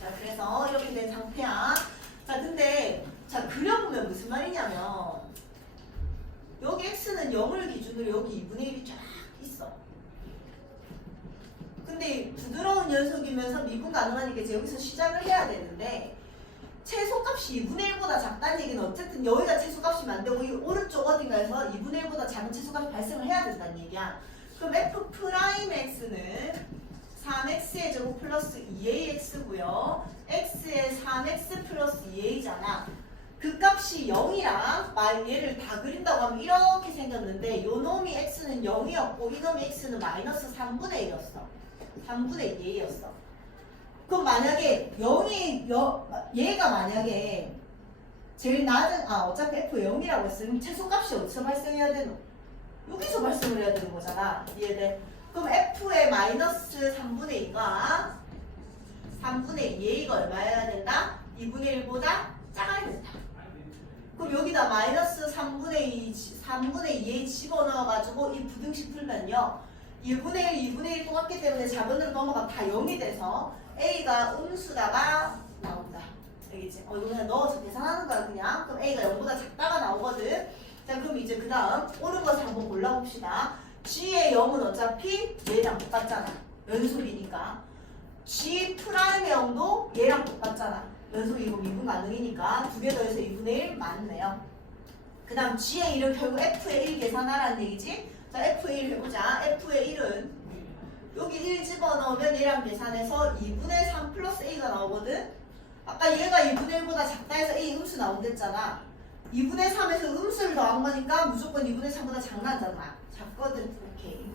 자, 그래서 이렇게 된 상태야. 자, 근데 자, 그려보면 무슨 말이냐면 여기 x는 0을 기준으로 여기 2분의 1이 쫙 있어. 근데 부드러운 녀석이면서 미분 가능하니까 이제 여기서 시작을 해야 되는데 최소값이 2분의 1보다 작다는 얘기는 어쨌든 여기가 최소값이면 안 되고 이 오른쪽 어딘가에서 2분의 1보다 작은 최소값이 발생을 해야 된다는 얘기야. 그럼 f 프라임 x는 3x의 제곱 플러스 2ax고요. x의 3x 플러스 2a잖아. 그 값이 0이랑 얘를 다 그린다고 하면 이렇게 생겼는데 요 놈이 x는 0이었고 이 놈이 x는 마이너스 3분의 1이었어. 3분의 2a였어. 그럼 만약에 0이 얘가 만약에 제일 낮은 어차피 f 0이라고 했으면 최소값이 어디서 발생해야 되노? 여기서 발생을 해야 되는 거잖아. 이해돼? 그럼 f의 마이너스 3분의 2가 3분의 2a가 얼마여야 된다? 2분의 1보다 작아야 된다. 그럼 여기다 마이너스 3분의 2a 집어넣어가지고 이 부등식 풀면요. 2분의 1, 2분의 1 똑같기 때문에 자변으로 넘어가면 다 0이 돼서 A가 음수다가 나온다. 알겠지? 이거 그냥 넣어서 계산하는 거야 그냥. 그럼 A가 0보다 작다가 나오거든. 자 그럼 이제 그 다음 옳은 것을 한번 골라봅시다. G의 0은 어차피 얘랑 똑같잖아. 연속이니까. G 프라임의 0도 얘랑 똑같잖아. 연속이고 미분 가능이니까 두 개 더해서 2분의 1 맞네요. 그 다음 G의 1은 결국 F의 1 계산하라는 얘기지. 자 F의 1 해보자. F의 1은 여기 1 집어넣으면 얘랑 계산해서 2분의 3 플러스 A가 나오거든. 아까 얘가 2분의 1보다 작다 해서 A 음수 나온댔잖아. 2분의 3에서 음수를 더한 거니까 무조건 2분의 3보다 작나잖아. 작거든. 오케이.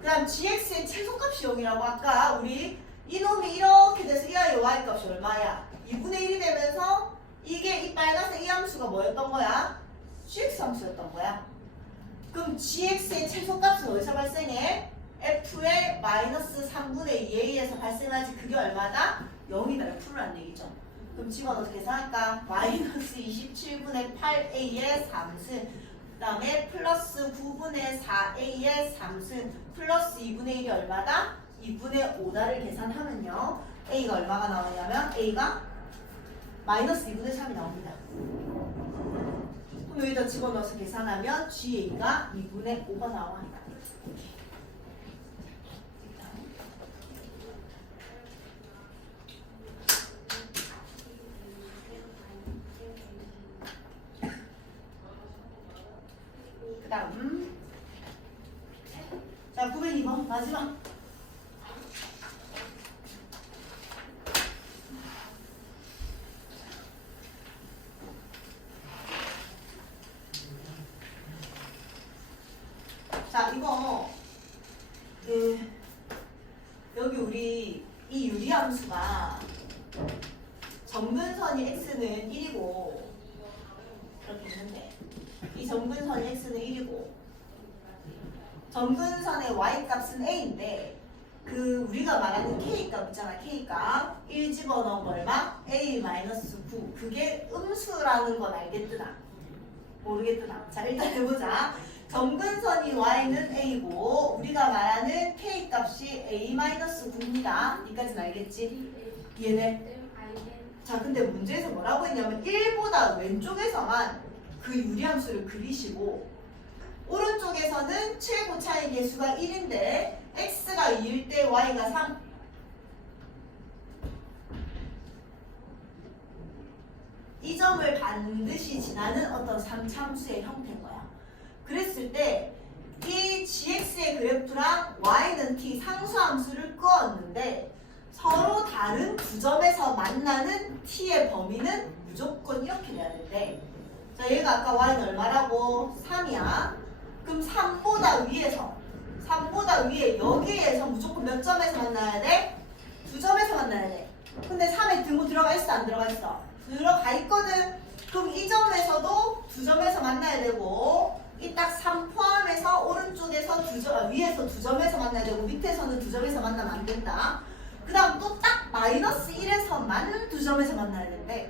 그 다음 gx의 최소값이 0이라고 아까 우리 이놈이 이렇게 돼서 이 아이의 y값이 얼마야? 2분의 1이 되면서 이게 이 빨간색 이 함수가 뭐였던 거야? gx 함수였던 거야. 그럼 gx의 최소값은 어디서 발생해? f의 마이너스 3분의 2a에서 발생하지. 그게 얼마다? 0이다. 풀으란 얘기죠. 그럼 집어넣어서 계산할까? 마이너스 27분의 8a의 3승 그 다음에 플러스 9분의 4a의 3승 플러스 2분의 1이 얼마다? 2분의 5다를 계산하면요 a가 얼마가 나오냐면 a가 마이너스 2분의 3이 나옵니다. 그럼 여기다 집어넣어서 계산하면 ga가 2분의 5가 나와. 그 다음 자 902번 마지막. 자 이거 여기 우리 이 유리함수가 정근선이 x는 1이고 이렇게 있는데 이 정근선이 x는 1이고 정근선의 y값은 a인데 그 우리가 말하는 k값 있잖아. k값 1 집어넣은 거 얼마? a-9 그게 음수라는 건 알겠드나? 모르겠드나? 자 일단 해보자. 정근선이 y는 a고 우리가 말하는 k값이 a-9입니다. 이까지는 알겠지? 이해돼? 자 근데 문제에서 뭐라고 했냐면 1보다 왼쪽에서만 그 유리함수를 그리시고 오른쪽에서는 최고 차이 계수가 1인데 x가 2일 때 y가 3 이 점을 반드시 지나는 어떤 3참수의 형태인 거야. 그랬을 때 이 gx의 그래프랑 y는 t 상수함수를 끄었는데 서로 다른 두 점에서 만나는 t의 범위는 무조건 이렇게 돼야 된대. 자 얘가 아까 y는 얼마라고? 3이야. 그럼 3보다 위에 여기에서 무조건 몇 점에서 만나야 돼? 두 점에서 만나야 돼. 근데 3에 등호 들어가 있어 안 들어가 있어? 들어가 있거든. 그럼 이 점에서도 두 점에서 만나야 되고 이 딱 3 포함해서 오른쪽에서 위에서 두 점에서 만나야 되고 밑에서는 두 점에서 만나면 안 된다. 그 다음 또 딱 마이너스 1에서만 두 점에서 만나야 된대.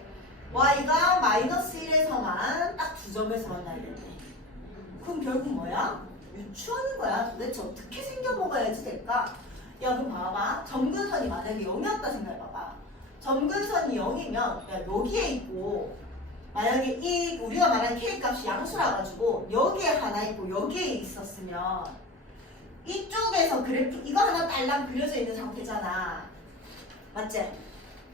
y가 마이너스 1에서만 딱 두 점에서 만나야 된대. 그럼 결국 뭐야? 유추하는 거야. 도대체 어떻게 생겨 먹어야지 될까? 야 그럼 봐봐. 정근선이 만약에 0이었다 생각해봐봐. 정근선이 0이면 야 여기에 있고 만약에 이 우리가 말하는 k값이 양수라 가지고 여기에 하나 있고 여기에 있었으면 이쪽에서 그래프 이거 하나 딸랑 그려져 있는 상태잖아. 맞지?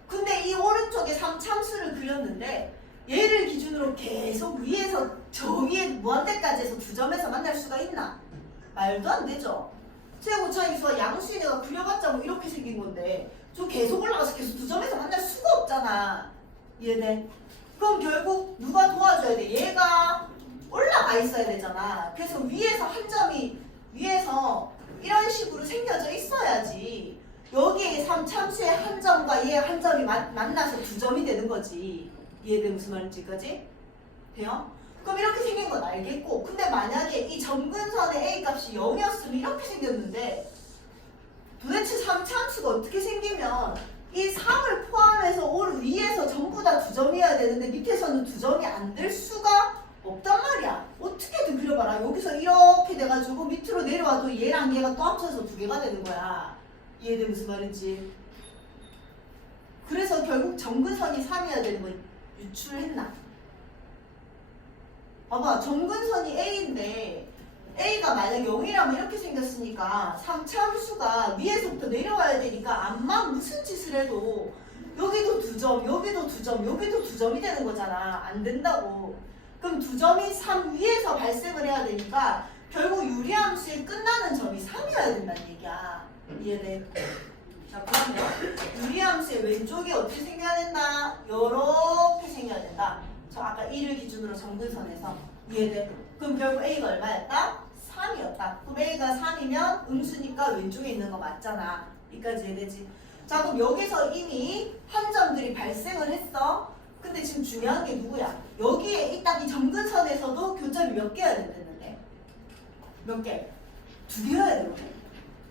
근데 이 오른쪽에 3참수를 그렸는데 얘를 기준으로 계속 위에서 저 위에 무한대까지 해서 두 점에서 만날 수가 있나? 말도 안 되죠. 최고차이수가 양수인 애가 그려봤자 뭐 이렇게 생긴 건데 저 계속 올라가서 계속 두 점에서 만날 수가 없잖아. 이해돼? 그럼 결국 누가 도와줘야 돼? 얘가 올라가 있어야 되잖아. 그래서 위에서 한 점이 위에서 이런 식으로 생겨져 있어야지 여기에 3참수의 한 점과 얘의 한 점이 만나서 두 점이 되는 거지. 이해돼? 무슨 말인지 까지? 돼요? 그럼 이렇게 생긴 건 알겠고 근데 만약에 이 정근선의 A값이 0이었으면 이렇게 생겼는데 도대체 3참수가 어떻게 생기면 이 3을 포함해서 올 위에서 전부 다 두 점이어야 되는데 밑에서는 두 점이 안 될 수가 없단 말이야. 어떻게든 그려봐라. 여기서 이렇게 돼가지고 밑으로 내려와도 얘랑 얘가 또 합쳐서 두 개가 되는 거야. 이해돼 무슨 말인지? 그래서 결국 정근선이 3이어야 되는 걸 유출했나? 봐봐. 정근선이 A인데 A가 만약 0이라면 이렇게 생겼으니까 3차함수가 위에서부터 내려와야 되니까 암만 무슨 짓을 해도 여기도 2점, 여기도 2점, 여기도 2점이 되는 거잖아. 안 된다고. 그럼 2점이 3 위에서 발생을 해야 되니까 결국 유리함수의 끝나는 점이 3이어야 된다는 얘기야. 이해돼? 자, 그러면 유리함수의 왼쪽이 어떻게 생겨야 된다? 요렇게 생겨야 된다. 저 아까 1을 기준으로 정근선에서. 이해돼? 그럼 결국 A가 얼마였다? 3이었다. 그럼 A가 3이면 음수니까 왼쪽에 있는 거 맞잖아. 여기까지 이해되지? 자, 그럼 여기서 이미 한 점들이 발생을 했어. 근데 지금 중요한 게 누구야? 여기에 딱 이 정근선에서도 교점이 몇 개여야 된다는데? 몇 개? 2개여야 되거든.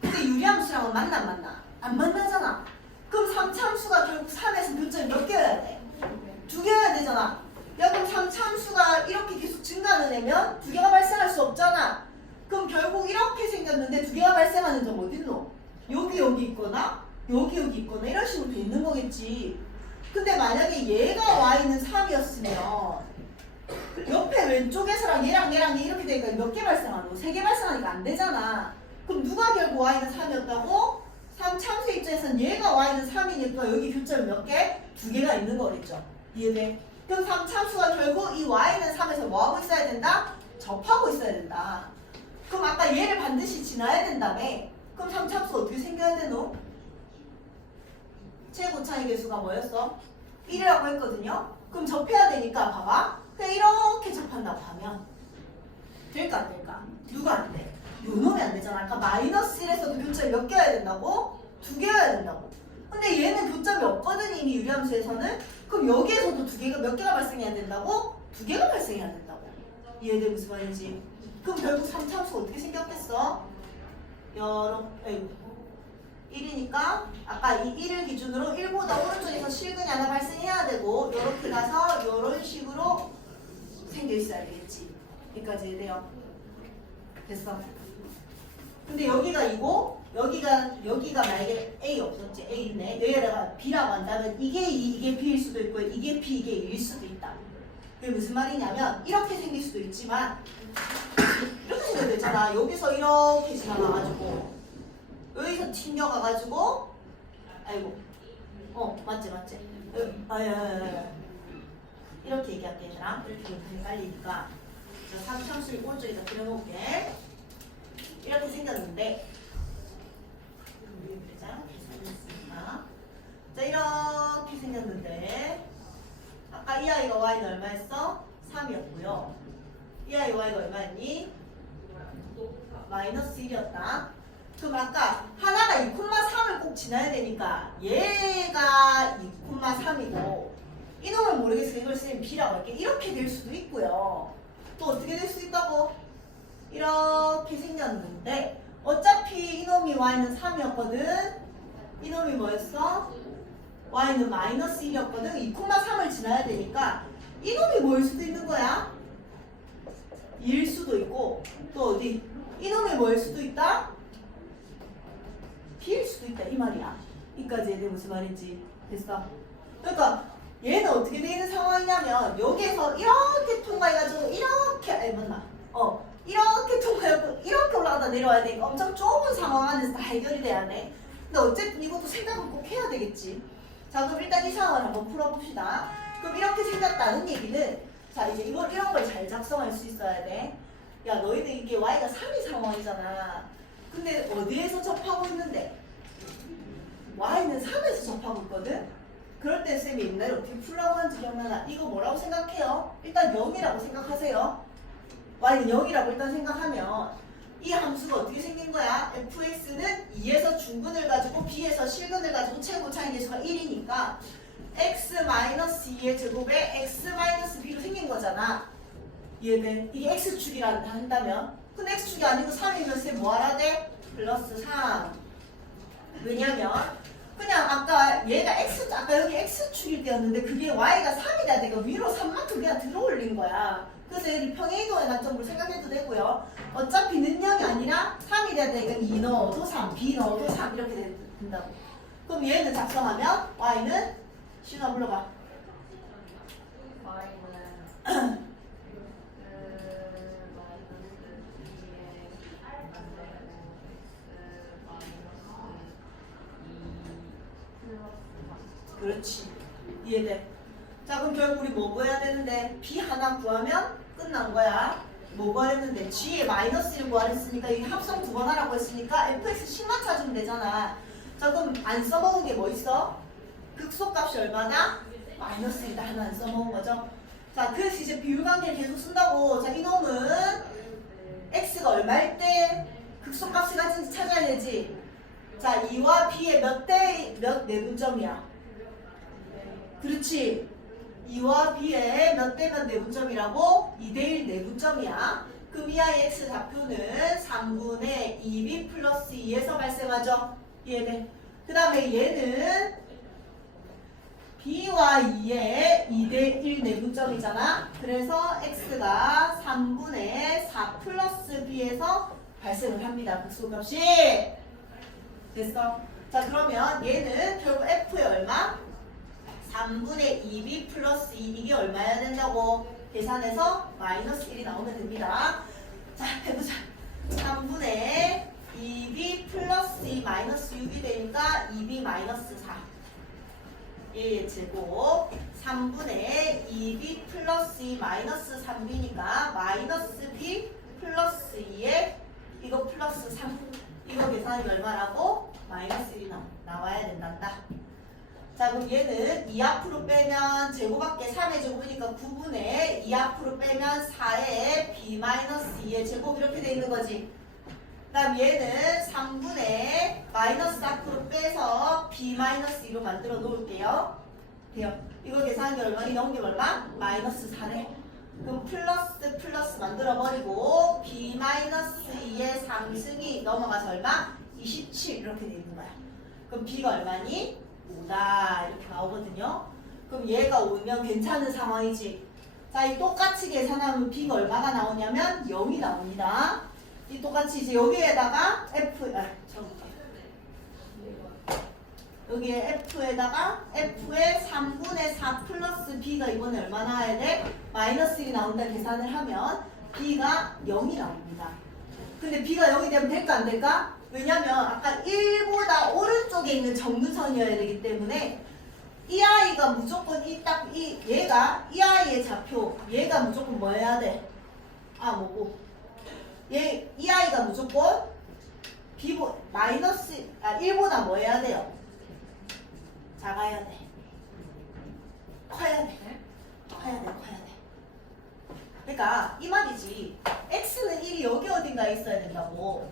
근데 유리함수랑은 만나 안 만나? 안 만나잖아. 그럼 3차함수가 결국 3에서 교점이 몇 개여야 돼? 2개여야 되잖아. 야, 그럼 3차함수가 이렇게 계속 증가하는 애면 2개가 발생할 수 없잖아. 그럼 결국 이렇게 생겼는데 2개가 발생하는 점 어딨노? 여기 있거나 여기 있거나 이런 식으로 돼 있는 거겠지. 근데 만약에 얘가 y는 3이었으면 옆에 왼쪽에서랑 얘랑 얘 이렇게 되니까 몇 개 발생하노? 3개 발생하니까 안 되잖아. 그럼 누가 결국 y는 3이었다고? 3참수 입장에서는 얘가 y는 3이니까 여기 교점이 몇 개? 2개가 있는 거겠죠. 이해돼? 그럼 3참수가 결국 이 y는 3에서 뭐하고 있어야 된다? 접하고 있어야 된다. 그럼 아까 얘를 반드시 지나야 된다며. 그럼 3참수 어떻게 생겨야 되노? 최고차의 개수가 뭐였어? 1이라고 했거든요. 그럼 접해야 되니까 봐봐. 그냥 이렇게 접한다고 하면 될까 안 될까? 누가 안 돼? 요놈이 안 되잖아. 아까 마이너스 1에서도 교점이 몇 개여야 된다고? 2개여야 된다고. 근데 얘는 교점이 없거든 이미 유리함수에서는. 그럼 여기에서도 2개가 몇 개가 발생해야 된다고? 2개가 발생해야 된다고. 이해돼 무슨 말인지? 그럼 결국 3참수가 어떻게 생겼겠어? 아이고 1이니까 아까 이 1을 기준으로 1보다 오른쪽에서 실근이 하나 발생해야 되고 이렇게 가서 이런 식으로 생겨 있어야 되겠지. 여기까지 해야 돼요. 됐어. 근데 여기가 이고 여기가 만약에 A 없었지. A 있네. 여기다가 B라고 한다면 이게 2, 이게 B일 수도 있고 이게 B, 이게 1일 수도 있다. 그게 무슨 말이냐면 이렇게 생길 수도 있지만 이렇게 생겨도 되잖아. 여기서 이렇게 지나가가지고 여기서 튕겨가가지고 아이고 맞지 이렇게 얘기할게 얘들아. 이렇게 좀 헷갈리니까 자 3참수를 오른쪽에다 그려놓을게. 이렇게 생겼는데 자 이렇게 생겼는데 아까 이 아이가 y는 얼마였어? 3이었고요. 이 아이 y가 얼마였니? 마이너스 1이었다. 그럼 아까 하나가 2,3을 꼭 지나야 되니까 얘가 2,3이고 이놈을 모르겠으면 이걸 쓰면 b라고 할게. 이렇게 될 수도 있고요. 또 어떻게 될 수 있다고? 이렇게 생겼는데 어차피 이놈이 y는 3이었거든. 이놈이 뭐였어? y는 마이너스 1이었거든. 2,3을 지나야 되니까 이놈이 뭐일 수도 있는 거야? 2일 수도 있고 또 어디? 이놈이 뭐일 수도 있다? B일 수도 있다 이 말이야. 이까지 얘들 무슨 말인지 됐어? 그러니까 얘는 어떻게 돼 있는 상황이냐면 여기에서 이렇게 통과해가지고 이렇게 이렇게 통과해서 이렇게 올라가다 내려와야 되니까 엄청 좁은 상황 안에서 다 해결이 돼야 돼. 근데 어쨌든 이것도 생각은 꼭 해야 되겠지. 자 그럼 일단 이 상황을 한번 풀어봅시다. 그럼 이렇게 생겼다는 얘기는 자 이제 이런 걸 잘 작성할 수 있어야 돼. 야 너희들 이게 y가 3이 상황이잖아. 근데 어디에서 접하고 있는데? y는 3에서 접하고 있거든? 그럴 때 쌤이 옛날에 어떻게 풀라고 하는지 기억나나? 이거 뭐라고 생각해요? 일단 0이라고 생각하세요. y는 0이라고 일단 생각하면 이 함수가 어떻게 생긴 거야? fx는 2에서 중근을 가지고 b에서 실근을 가지고 최고차의 개수가 1이니까 x-2의 제곱에 x-b로 생긴 거잖아. 이해돼? 이게 x축이라 한다면 근데 x축이 아니고 3이면 쌤 뭐 하라 돼? 플러스 3. 왜냐면 그냥 아까 얘가 아까 여기 x축일 때였는데 그게 y가 3이 돼야 되니까 위로 3만큼 그냥 들어 올린 거야. 그래서 여기 평행이동의 관점으로 생각해도 되고요. 어차피 는 0이 아니라 3이 돼야 되니까 2 넣어도 3, B 넣어도 3 이렇게 된다고. 그럼 얘는 작성하면 y는 신호 불러봐. 그렇지. 이해돼. 자, 그럼 결국 우리 뭐 구해야 되는데? B 하나 구하면 끝난 거야. 뭐 구하랬는데? G에 마이너스 1 구하랬으니까 이게 합성 두 번 하라고 했으니까 fx 10만 찾으면 되잖아. 자, 그럼 안 써먹은 게 뭐 있어? 극소값이 얼마나? 마이너스 1이다. 하나 안 써먹은 거죠. 자, 그래서 이제 비율관계를 계속 쓴다고. 자, 이놈은 x가 얼마일 때 극소값이 가진지 찾아야 되지. 자, 2와 b의 몇 내분점이야? 그렇지. 2와 b의 몇 대 몇 내분점이라고? 2대1 내분점이야. 그럼 이 아이 x 좌표는 3분의 2b 플러스 2에서 발생하죠. 이해돼? 그 다음에 얘는 b와 2의 2대1 내분점이잖아. 그래서 x가 3분의 4 플러스 b에서 발생을 합니다. 극소값이. 됐어? 자, 그러면 얘는 결국 f의 얼마? 3분의 2b 플러스 2 이게 얼마여야 된다고? 계산해서 마이너스 1이 나오면 됩니다. 자, 해보자. 3분의 2b 플러스 2 마이너스 6이 되니까 2b 마이너스 4. 얘의 제곱. 3분의 2b 플러스 2 마이너스 3b니까 마이너스 b 플러스 2에 이거 플러스 3. 이거 계산이 얼마라고? 마이너스 1이 나와야 된단다. 자, 그럼 얘는 2 앞으로 빼면 제곱밖에 3의 제곱이니까 9분의 2 앞으로 빼면 4의 b-2의 제곱 이렇게 돼 있는 거지. 그 다음 얘는 3분의 마이너스 앞으로 빼서 b-2로 만들어 놓을게요. 돼요. 이거 계산한 게 얼마니? 나온 게 얼마? 마이너스 4네. 그럼 플러스 플러스 만들어 버리고 b-2의 상승이 넘어가서 얼마? 27 이렇게 돼 있는 거야. 그럼 b가 얼마니? 5다 이렇게 나오거든요. 그럼 얘가 오면 괜찮은 상황이지. 자, 이 똑같이 계산하면 b가 얼마가 나오냐면 0이 나옵니다. 이 똑같이 이제 여기에다가 여기에 f에다가 f의 3분의 4 플러스 b가 이번에 얼마 나와야 돼? 마이너스 1이 나온다 계산을 하면 b가 0이 나옵니다. 근데 b가 0이 되면 될까 안 될까? 왜냐면 아까 1보다 오른쪽에 있는 정두선이어야 되기 때문에 이 아이가 무조건 이 아이의 좌표 얘가 무조건 뭐 해야 돼? 이 아이가 무조건 마이너스 1보다 뭐 해야 돼요? 작아야 돼. 커야 돼. 그러니까 이 말이지. x는 1이 여기 어딘가에 있어야 된다고.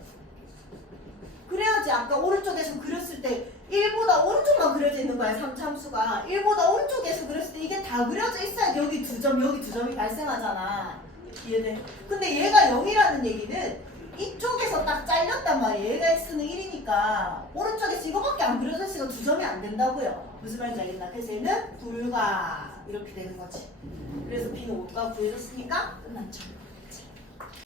그래야지 아까 오른쪽에서 그렸을 때 1보다 오른쪽만 그려져 있는 거야. 3참수가 1보다 오른쪽에서 그렸을 때 이게 다 그려져 있어야지 여기 두 점이 발생하잖아. 이해돼? 근데 얘가 0이라는 얘기는 이쪽에서 딱 잘렸단 말이야. 얘가 x는 1이니까 오른쪽에서 이거밖에 안 그려져 있으니까 두 점이 안 된다고요. 무슨 말인지 알겠나? 그래서 얘는 불가 이렇게 되는 거지. 그래서 b는 5가 구해졌으니까 끝났죠.